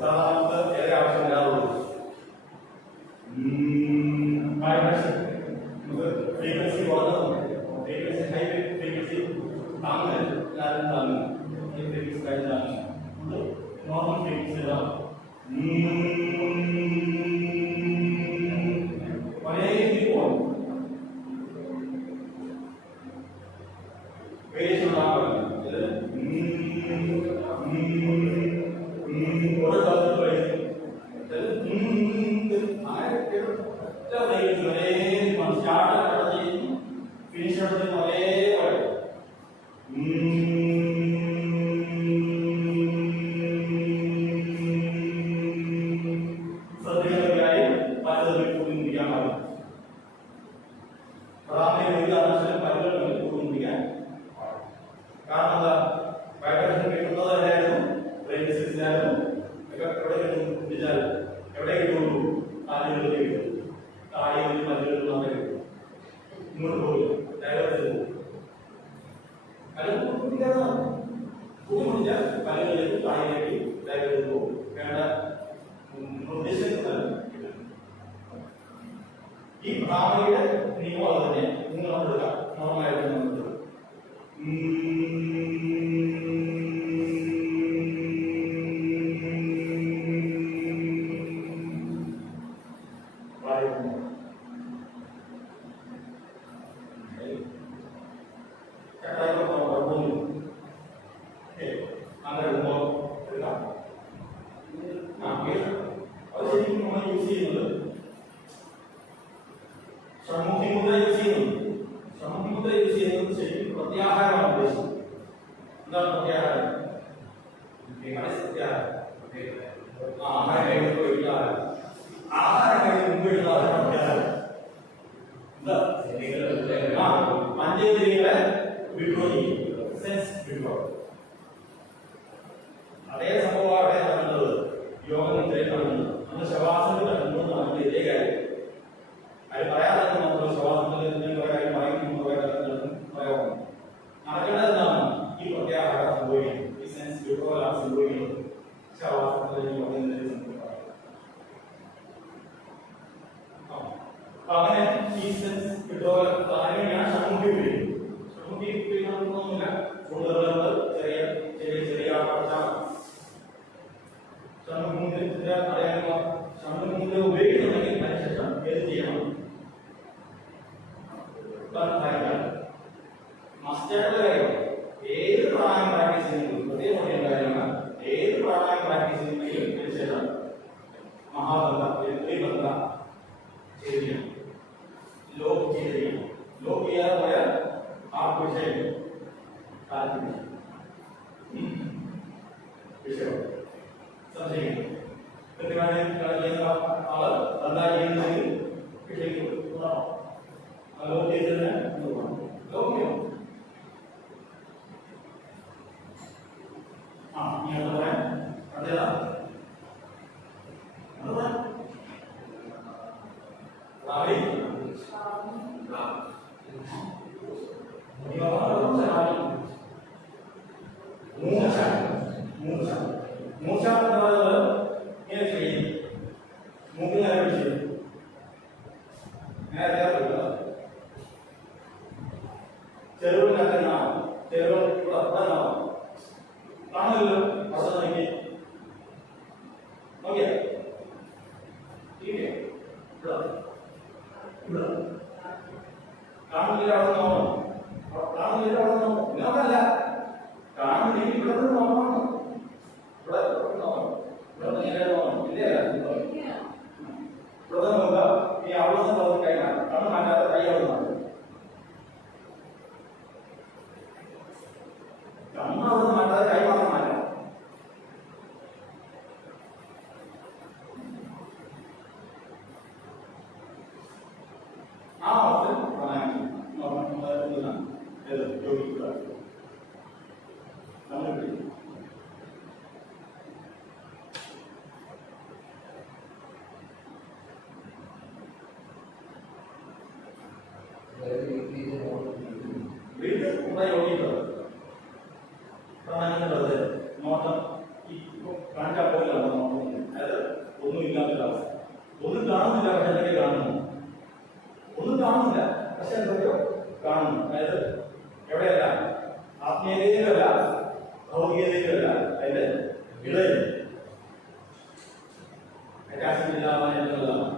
സാധാരണ ഏറെ ആവശ്യമില്ലാതുള്ളൂ. ഫ്രീക്വൻസി ഫ്രീക്വൻസി ഹൈ ഫ്രീക്വൻസി താങ്ങുന്നത് എല്ലാവരും താങ്ങുന്നു. ഈ ഫ്രീക്വൻസി കഴിഞ്ഞാണ് നോർമൽ ഫ്രീക്വൻസി ഒരേ രീതിയിൽ പോകും. വേരിയേഷൻ ഉണ്ടാകും. ഓരോ സ്ഥലത്തും സ്റ്റാർട്ട് ചെയ്യും ഫിനിഷ് ഒരേപോലെ ശ്രദ്ധകളായി പലതും കൂടിയിരിക്കാൻ പാടില്ല. പ്രധാന പലതും കൂടിയിരിക്കാൻ കാരണം എന്താ വൈബ്രേഷൻ കിട്ടുന്നത് എവിടെയായിരുന്നു? ബ്രെയിൻ സിസ്റ്റത്തിലായിരുന്നു. എവിടെ കിട്ടുള്ളൂ? ആദ്യം കിട്ടും. താഴെ മറ്റുള്ള മാത്രമേ കിട്ടും. ഇങ്ങോട്ട് പോകില്ല. ഡയറക്റ്റ് പോകും. ബുദ്ധിമുട്ടില്ല. പലകളിലേക്ക് താഴേക്ക് ഡയറക്റ്റ് പോകും. വേണ്ട നിർദ്ദേശങ്ങൾ ഈ ഭാവനയുടെ നിയമം അത് തന്നെ നിങ്ങൾ എടുക്കാം. നോർമലായിട്ട് നമ്മൾ പഞ്ചേന്ദ്രിയങ്ങളെ വിഡ്രോ ചെയ്യും. Sense withdraw. അതേ സംഭവമാണ് നടന്നത്. യോഗം നടന്നത് നമ്മൾ ശവാസനത്തിൽ നടന്നത് നമുക്ക് ഇതേ കാര്യം അത് പറയാതെ നമ്മൾ ശവാസനത്തിൽ കുറെ കാര്യം വായിക്കുന്നു. പറയാം നടക്കേണ്ടത് എന്താണ്? ഈ പ്രത്യാഹാരം സംഭവിക്കുന്നത്. ഈ സെൻസ് വിഡ്രോലാണ് സംഭവിക്കുന്നത്. ശവാസനത്തിൽ അങ്ങനെ ഈ സെൻസ് വിഡ്രോവൽ അങ്ങനെയാണ് ഷൺമുഖി ഉപയോഗിക്കുന്നത്. ഷൺമുഖി ഉപയോഗിക്കുന്നൊന്നുമില്ല. കൂടുതലുള്ളത് ചെറിയ ചെറിയ ചെറിയ ആൾക്കാർ ഷൺമുഖിന്റെ അറിയാനുള്ള ഷൺമുഖിന്റെ ഉപയോഗിക്കുന്നുണ്ടെങ്കിൽ അതിനുശേഷം ഏത് ചെയ്യണം? മസ്റ്റായിട്ടുള്ള കാര്യം ഏത് പ്രായം പ്രാക്ടീസ് ചെയ്യുന്നതും പ്രത്യേകം പറയേണ്ട കാര്യമാണ്. ഏത് പ്രായം പ്രാക്ടീസ് ചെയ്യുന്നെങ്കിലും അതിനുശേഷം മഹാബന്ധ ചെയ്തിരിക്കണം. ലോക്ക് ചെയ്തിരിക്കണം. ലോക്ക് ചെയ്യാതെ പോയാൽ ആ വിഷയം വിഷയം സംശയിക്കണം. കൃത്യമായി ചെയ്യുന്ന ആള് എന്താ ചെയ്യുന്നതെങ്കിൽ വിഷയിക്കും. ലോക്ക് ചെയ്തതിന് ലോക്ക് ചെയ്യണം. ഇങ്ങനെ പറയാൻ അതേതാ പക്ഷെ എന്തൊക്കെ കാണുന്നു? ഒന്നും കാണുന്നില്ല, പക്ഷെ എന്തൊക്കെയോ കാണുന്നു. അതായത് എവിടെയല്ല, ആത്മീയതയിലല്ല, ഭൗതികതയിലല്ല, അതിന്റെ ഇടയിൽ അറ്റാച്ച്മെന്റില്ലാതായിട്ടുള്ളതാണ്.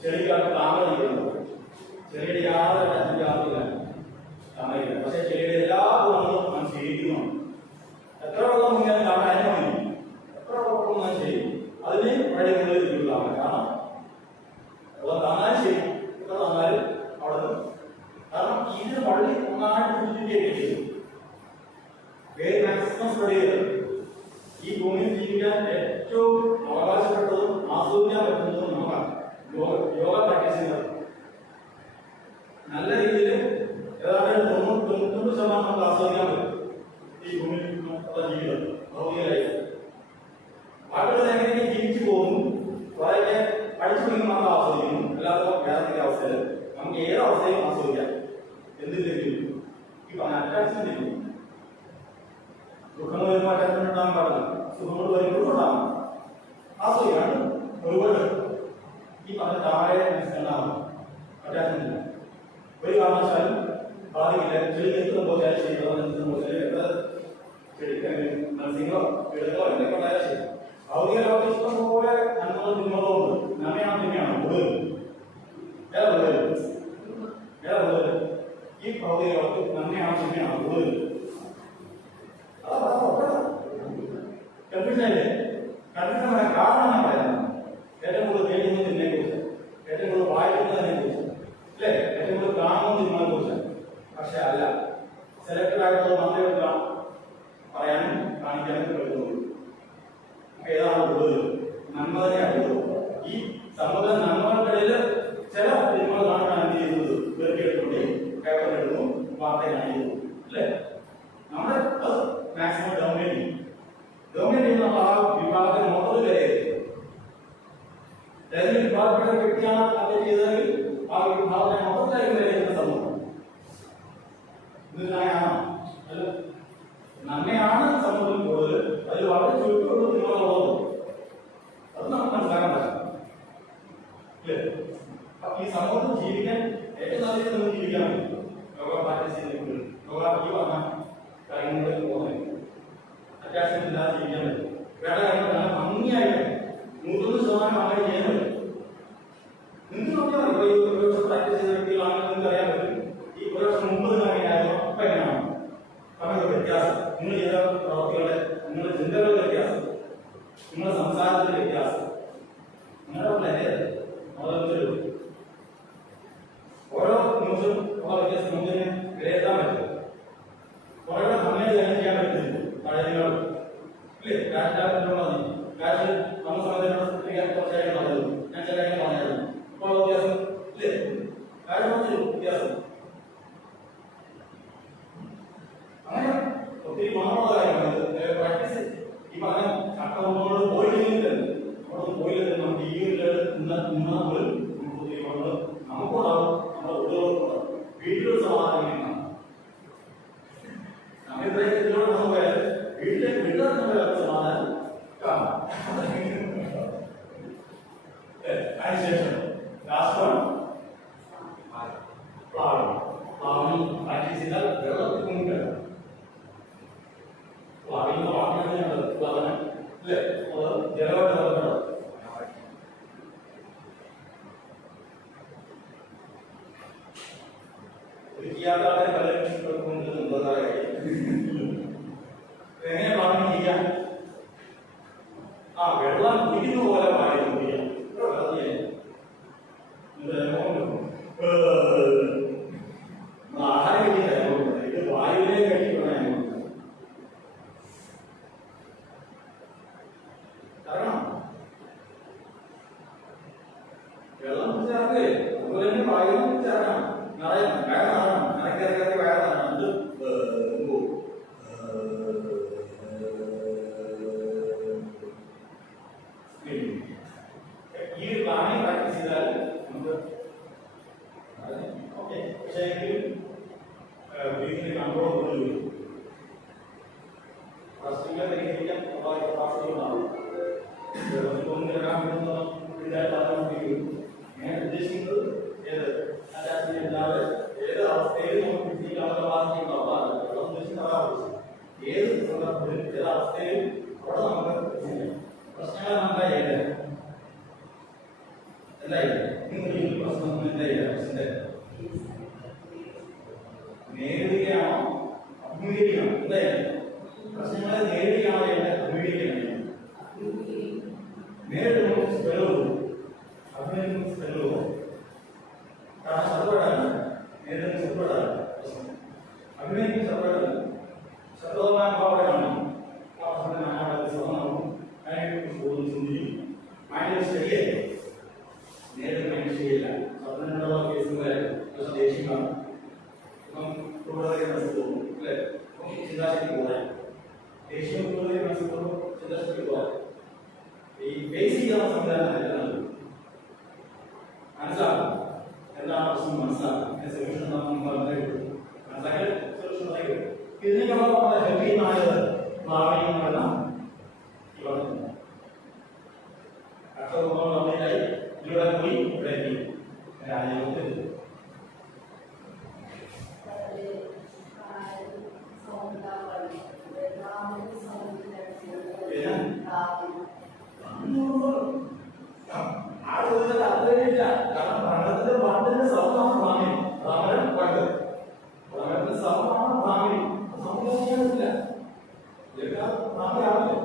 ചെടിക്കാർക്ക് താമര ചെയ്യുന്നു, ചെടിയുടെ യാതൊരു അറ്റാച്ച്മെന്റ് ആവില്ല, താമരയില്ല. പക്ഷെ ചെടിയുടെ എല്ലാ ഗുണങ്ങളും നാം സ്വീകരിക്കുന്നു. എത്ര വെള്ളം മുങ്ങിയാലും കാണാനും മതി, എത്ര വെള്ളം നാം ചെയ്യും, അതിന് വഴികളിൽ ഇരിക്കുന്നതാണ്. കാരണം വെള്ളം താങ്ങാനും ശരി, എത്ര താങ്ങാനും അവിടെ നിന്ന്. കാരണം ഇതിന് വള്ളി നന്നായിട്ട് പിടിച്ചിട്ടേ ചെയ്യും. വേര് മാക്സിമം സ്പ്രെഡ് ചെയ്ത് ഈ ഭൂമിയിൽ ജീവിക്കാൻ ഏറ്റവും അവകാശപ്പെട്ടതും ആസ്വദിക്കാൻ പറ്റുന്നതും നമുക്കാണ് യോഗ പ്രാക്ടീസ് ചെയ്യുന്നത്. നല്ല രീതിയിൽ ഏതാണ്ട് 99% നമുക്ക് ആസ്വദിക്കാൻ പറ്റും ഈ ഭൂമിയിൽ ജീവിതം, ഭൗതിക ലൈഫ്. ബാക്കിയുള്ള എങ്ങനെയൊക്കെ ജീവിച്ചു പോകുന്നു, കുറേയൊക്കെ പഠിച്ചു പോയി നമ്മൾ ആസ്വദിക്കുന്നു. അല്ലാതെ വേറെ അവസ്ഥയിൽ നമുക്ക് ഏത് അവസ്ഥയും ആസ്വദിക്കാം. എന്തില്ലെങ്കിലും ഈ പറഞ്ഞ അറ്റാച്ച്മെന്റ് ഇല്ല. ദുഃഖങ്ങൾ വരുമ്പോൾ അറ്റാച്ച്മെന്റ് ഉണ്ടാകാൻ പാടില്ല, സുഖങ്ങൾ വരുമ്പോഴും ഉണ്ടാകും. ആസ്വദിക്കാണ് ഒരുപാട് ഈ പറഞ്ഞ താഴെ ഉണ്ടാകും. അറ്റാച്ച്മെന്റ് ഇല്ല, ഒരു കാരണവശാലും ബാധിക്കില്ല. ചെടി എത്തുന്ന പോലെ നഴ്സിംഗോ ഇടങ്ങളോ എന്തൊക്കെ ഉണ്ടായാലും ശരി, ഭൗതിക ലോകത്തിൽ ഇഷ്ടം പോലെ നന്മകളും തിന്മകളും ഉണ്ട്. നന്മയാണ് തിന്മയാണ് കൂടുതൽ, ഈ ഭൗതിക ലോകത്തിൽ നന്മയാണ് തിന്മയാണ് കൂടുതൽ. കൺഫ്യൂഷനല്ലേ? കൺഫ്യൂഷനായ കാരണം ഞാൻ പറയുന്നത് ഏറ്റവും കൂടുതൽ കേൾക്കുന്നതിനെ കുറിച്ച്, ഏറ്റവും കൂടുതൽ വായിക്കുന്നതിനെ കുറിച്ച്, അല്ലേ? ഏറ്റവും കൂടുതൽ കാണുന്നതിനെ കുറിച്ച്. പക്ഷെ അല്ല, സെലക്ടഡ് ആയിട്ടുള്ളത് മാത്രമേ പറയാനും കാണിക്കാനും കഴിയുള്ളൂ. ഏതാണ് കൂടുതൽ? നന്മ തന്നെയാണ് കൂടുതൽ. ഈ സമൂഹ നന്മകൾക്കിടയിൽ ചില തിന്മകൾ കാണാൻ എന്ത് ചെയ്യുന്നത്? വെറുക്കെടുത്തുകൊണ്ട് പേപ്പറിലെടുക്കുന്നു, വാർത്ത കാണിക്കുന്നു, അല്ലേ? നമ്മുടെ അത് മാക്സിമം ഡോമിനേറ്റ് ചെയ്യും. ഡോമിനേറ്റ് ചെയ്യുന്ന ആ വിഭാഗത്തിന് മൊത്തത്തിൽ വിലയിരുത്തും. ഏതെങ്കിലും വിഭാഗപ്പെട്ട വ്യക്തിയാണ് അത് ചെയ്തതെങ്കിൽ ആ വിഭാഗത്തെ മൊത്തത്തിലായി വിലയിരുത്തുന്ന സമൂഹം ഇതാണ്. അല്ല, നന്മയാണ് സമൂഹത്തിൽ കൂടുതൽ, അതിൽ വളരെ ചുരുക്കമുള്ള തിന്മകളുള്ളത്. അത് നമുക്ക് മനസ്സിലാക്കാൻ പറ്റും, അല്ലേ? അപ്പൊ ഈ സമൂഹത്തിൽ ജീവിക്കാൻ ഏറ്റവും നല്ല രീതിയിൽ നമുക്ക് ജീവിക്കാൻ പറ്റും. യോഗ പ്രാക്ടീസ് ചെയ്തിട്ടുണ്ട്, യോഗ ഈ പറഞ്ഞ കാര്യങ്ങളിൽ പോകുന്നത് അറ്റാച്ച്മെന്റ് ഇല്ലാതെ ജീവിക്കാൻ പറ്റും. വേറെ കാര്യങ്ങൾ നല്ല ഭംഗിയായിട്ട് 100% അങ്ങനെ ചെയ്യാൻ പറ്റും. നിങ്ങൾക്ക് നോക്കിയാൽ മതി. ഒരു വർഷം പ്രാക്ടീസ് ചെയ്ത വ്യക്തികളാണെങ്കിൽ നിങ്ങൾക്ക് അറിയാൻ പറ്റും ഈ ഒരു വർഷം മുമ്പ് നിങ്ങൾ എങ്ങനെയായിരുന്നു, ഇപ്പൊ എങ്ങനെയാണ്. കാരണം വ്യത്യാസം, നിങ്ങൾ ചെയ്ത പ്രവർത്തികളുടെ, നിങ്ങളുടെ ചിന്തകളുടെ വ്യത്യാസം, നിങ്ങളുടെ സംസാരത്തിന്റെ വ്യത്യാസം, നിങ്ങളുടെ ഓരോ ന്യൂസും ഓരോ വ്യത്യാസം നമുക്ക് വിലയിരുത്താൻ പറ്റും. കുറെ സമയം ജനം ചെയ്യാൻ പറ്റുന്നില്ല പഴയതിനോട്, ഇല്ലേ? കാശ് നമ്മൾ സമയത്തിനോട് കുറച്ചായിട്ട് പറഞ്ഞത്, ഞാൻ ചില കാര്യം പറഞ്ഞായിരുന്നു. ഇപ്പോൾ വ്യത്യാസം ഇല്ലേ? കാശ് വ്യത്യാസം. അങ്ങനെ ഒത്തിരി ഗുണമുള്ള കാര്യമാണ് പ്രാക്ടീസ്. ഈ പറഞ്ഞ ചട്ടങ്ങളോട് പോയില്ലെങ്കിൽ അവിടെ പോയില്ലെങ്കിൽ നമുക്ക് ഈ നിന്നാൽ പോലും നമുക്ക് ഒത്തിരി ഗുണങ്ങൾ നമുക്കുണ്ടാവും, നമ്മുടെ ഉള്ളവർക്കുണ്ടാവും. വീട്ടിലൊരു സമാധാനം ഇതിലൂടെ നമ്മൾ പോയാൽ വീട്ടിലേക്ക് വീട്ടുകാർക്ക് സമാധാനം കാണാം. അതിനുശേഷം രാഷ്ട്രം പ്ലാവണം പ്രാക്ടീസ് ചെയ്താൽ വെള്ളത്തിൽ മുങ്ങിക്കിടക്കാം. പ്ലാവിന്റെ വാക്കിയാണ് പ്ലവനം, അല്ലേ? അത് ജലമായിട്ട് നടക്കണം. ഒരു ചെയ്യാത്ത ആൾക്കാരെ പല എങ്ങനെ പ്ലാവനം ചെയ്യാം? വെള്ളം കുടിക്കുന്ന പോലെ പാടില്ല. ആഹാരം കഴിക്കുന്ന അനുഭവം, ഇത് വായുവിനെ കഴിക്കുന്ന അനുഭവം. കാരണം വെള്ളം ചേർക്കേ, അതുപോലെ തന്നെ വായുവിനെ ചേർക്കണം. നിറയണം, വയറാണ്, നിറയ്ക്കറി വയറാണ്. അത് ഈ പ്ലാനിങ് പ്രാക്ടീസ് ചെയ്താൽ നമുക്ക് ഓക്കെ. പക്ഷേ എങ്കിലും ബ്രീതിന്റെ കൺട്രോൾ കൊണ്ടുവരും. പ്രശ്നങ്ങൾ പരിഹരിക്കാൻ പ്രാർത്ഥിക്കുന്നതാണ്. ഒന്നും കിടക്കാൻ പറ്റുന്ന അവിടെ നമുക്ക് പ്രശ്നങ്ങൾ എന്തായില്ല എന്തായില്ല നിങ്ങൾ ഈ പ്രശ്നം എന്തായില്ല പ്രശ്നത്തെ നേരിടുകയാണോ അഭിമുഖീകരിക്കണം എന്തായാലും പ്രശ്നങ്ങളെ നേരിടുകയാണോ അഭിമുഖീകരിക്കണം നേരിടുമ്പോൾ സ്ഥലവും അഭിനയിക്കുന്ന സ്ഥലവും കാരണം സപ്പോർട്ടാണ് നേരിടുന്ന സപ്പോർട്ടാണ് അഭിനയിക്കുന്ന സപ്പോർട്ടാണ് ശബ്ദമായ ഭാവമാണ് ആ പ്രശ്നത്തിന് സ്വന്തമാവും ചിന്തിക്കും മൈൻഡ് ശരിയല്ല നേരിടുന്ന മൈൻഡ് ശരിയല്ല സ്വപ്നങ്ങളുള്ള കേസുകളെ ദേഷ്യമാണ് ഇപ്പം കൂടുതൽ മനസ്സിലാവും അല്ലേ ചിന്താശക്തി കൂടാൻ ദേഷ്യം കൂടുതൽ മനസ്സിലാവും ചിന്താശക്തി കൂടാൻ ഈ ബേസിക് ആവുന്ന സംവിധാനം നല്ലതാണ് മനസ്സിലാക്കും എന്താണ് പ്രശ്നം മനസ്സിലാക്കും സൊല്യൂഷൻ മനസ്സിലാക്കി സൊല്യൂഷൻ പറയും ഇതിനേക്കാൾ നമ്മുടെ ഹെൽപ്പിയുമായത് ഭാവനയുമാണ് ഇവിടെ അർത്ഥമായി ഇവിടെ പോയി ഇവിടെ എത്തി രാജ്യത്ത് അത്രയില്ല കാരണം ഭരണത്തിന്റെ പണ്ടിന്റെ സമമാണ് ഭാമി രാമൻ പണ്ട് ഭരണത്തിന്റെ സമമാണ് ഭാമി സമുദായമില്ല ഭാമയാവില്ല